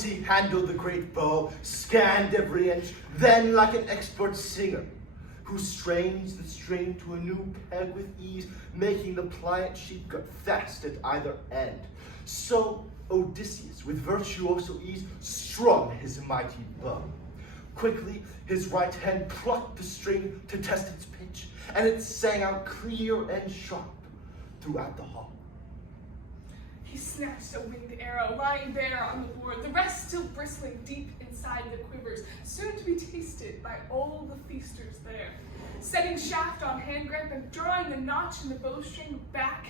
He handled the great bow, scanned every inch, then like an expert singer, who strains the string to a new peg with ease, making the pliant sheet gut fast at either end. So Odysseus, with virtuoso ease, strung his mighty bow. Quickly, his right hand plucked the string to test its pitch, and it sang out clear and sharp throughout the hall. He snatched a winged arrow, lying there on the board, the rest still bristling deep inside the quivers, soon to be tasted by all the feasters there. Setting shaft on hand grip and drawing the notch in the bowstring back,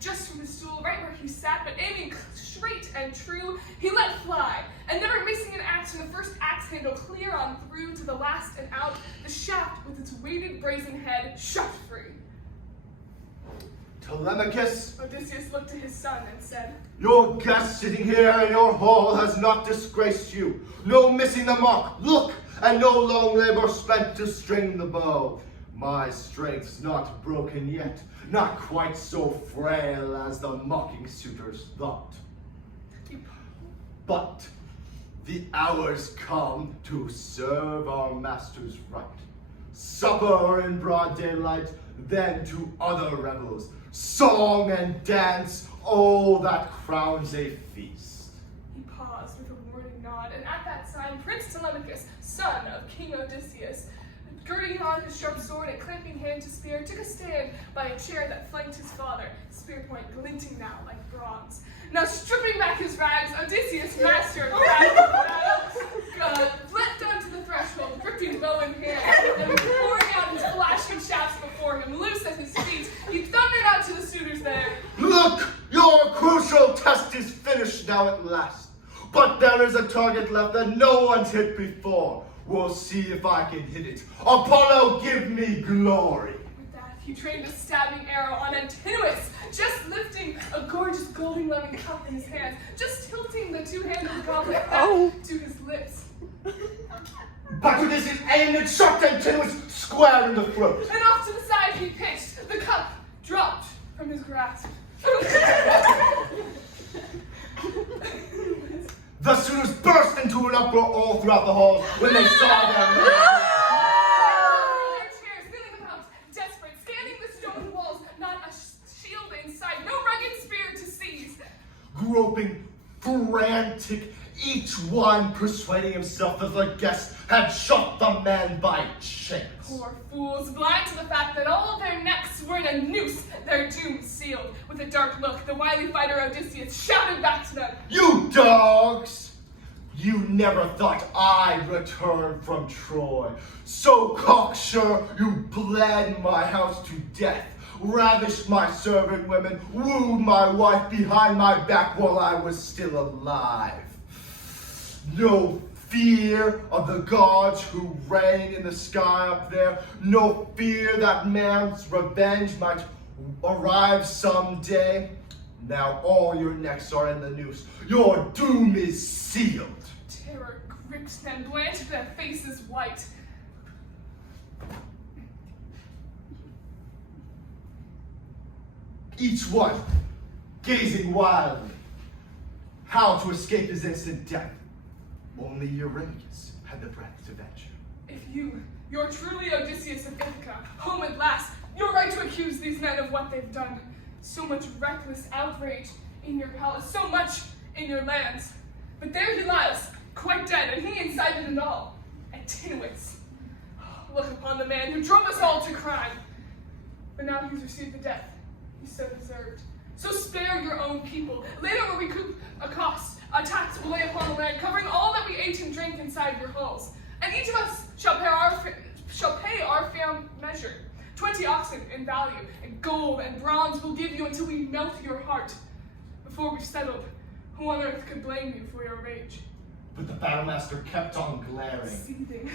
just from the stool, right where he sat, but aiming straight and true, he let fly, and never missing an axe from the first axe handle clear on through to the last and out, the shaft with its weighted brazen head shot free. Telemachus, Odysseus looked to his son and said, your guest sitting here in your hall has not disgraced you. No missing the mark, look, and no long labor spent to string the bow. My strength's not broken yet, not quite so frail as the mocking suitors thought. But the hour's come to serve our masters right. Supper in broad daylight, then to other revels, song and dance, all that crowns a feast. He paused with a warning nod, and at that sign, Prince Telemachus, son of King Odysseus, girding on his sharp sword and clamping hand to spear, took a stand by a chair that flanked his father, spear point glinting now like bronze. Now stripping back his rags, Odysseus, master of battle, leapt onto the threshold, gripping bow in hand, and pouring out his flashing shafts before him, loose at his feet, he thundered out to the suitors there. Look, your crucial test is finished now at last. But there is a target left that no one's hit before. We'll see if I can hit it. Apollo, give me glory. With that, he trained a stabbing arrow on Antinous, just lifting a gorgeous golden lemon cup in his hands, just tilting the two-handed goblet back to his lips. But Odysseus aimed and shot Antinous square in the throat. And off to the side he pitched. The cup dropped from his grasp. The suitors burst into an uproar all throughout the hall when they saw them. Their chairs, feeling about, desperate, scanning the stone walls, not a shield in sight, no rugged spear to seize. Groping, frantic, each one persuading himself that the guest had shot the man by chance. Poor fools, blind to the fact that all their necks were in a noose, their doom sealed. With a dark look, the wily fighter Odysseus shouted back to them, You dogs! You never thought I'd return from Troy. So cocksure, you bled my house to death, ravished my servant women, wooed my wife behind my back while I was still alive. No fear of the gods who reign in the sky up there, no fear that man's revenge might arrive someday. Now all your necks are in the noose. Your doom is sealed. Terror gripped them, blanched their faces white. Each one gazing wildly, how to escape his instant death. Only Eurymachus had the breath to venture. If you're truly Odysseus of Ithaca, home at last, you're right to accuse these men of what they've done. So much reckless outrage in your palace, so much in your lands. But there he lies, quite dead, and he incited it all. Antinous. Look upon the man who drove us all to crime. But now he's received the death he so deserved. So spare your own people. Later will recoup a cost. A tax will lay upon the land, covering all that we ate and drank inside your halls. And each of us shall pay our fair measure. 20 oxen in value, and gold and bronze we'll give you until we melt your heart. Before we've settled, who on earth could blame you for your rage? But the battlemaster kept on glaring. Seething.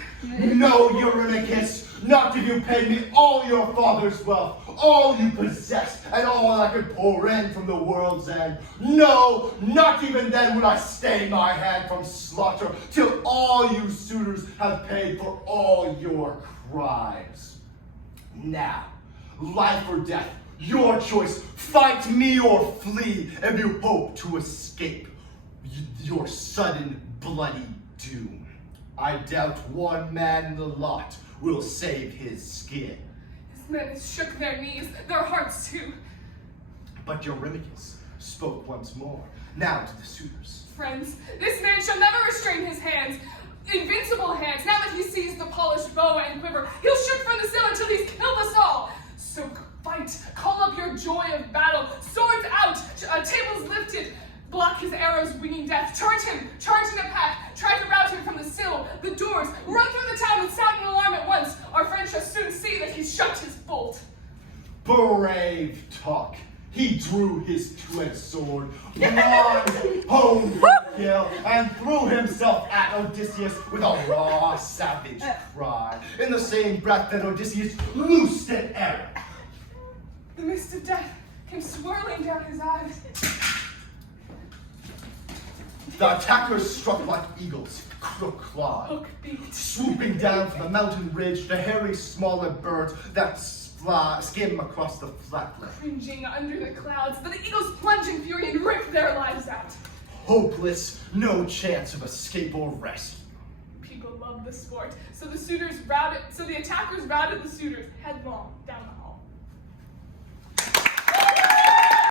No, Eurymachus, not if you paid me all your father's wealth, all you possess, and all I could pour in from the world's end. No, not even then would I stay my hand from slaughter, till all you suitors have paid for all your crimes. Now, life or death, your choice. Fight me or flee if you hope to escape. your sudden bloody doom. I doubt one man in the lot will save his skin. His men shook their knees, their hearts too. But Eurymachus spoke once more, now to the suitors. Friends, this man shall never restrain his hands, invincible hands. Now that he sees the polished bow and quiver, he'll shoot from the sill until he's killed us all. So fight, call up your joy of battle, swords out, tables lifted, block his arrows winging death. Charge in a pack, try to rout him from the sill, the doors, run through the town and sound an alarm at once. Our friend shall soon see that he's shut his bolt. Brave talk. He drew his two-edged sword, one home for kill, and threw himself at Odysseus with a raw, savage cry. In the same breath that Odysseus loosed an arrow. The mist of death came swirling down his eyes. The attackers struck like eagles, crook-clawed, Hook-beaked. swooping down from the mountain ridge, the hairy, smaller birds that skim across the flatland. Cringing under the clouds, the eagles plunge in fury and rip their lives out. Hopeless, no chance of escape or rescue. People love the sport, so the attackers routed the suitors headlong down the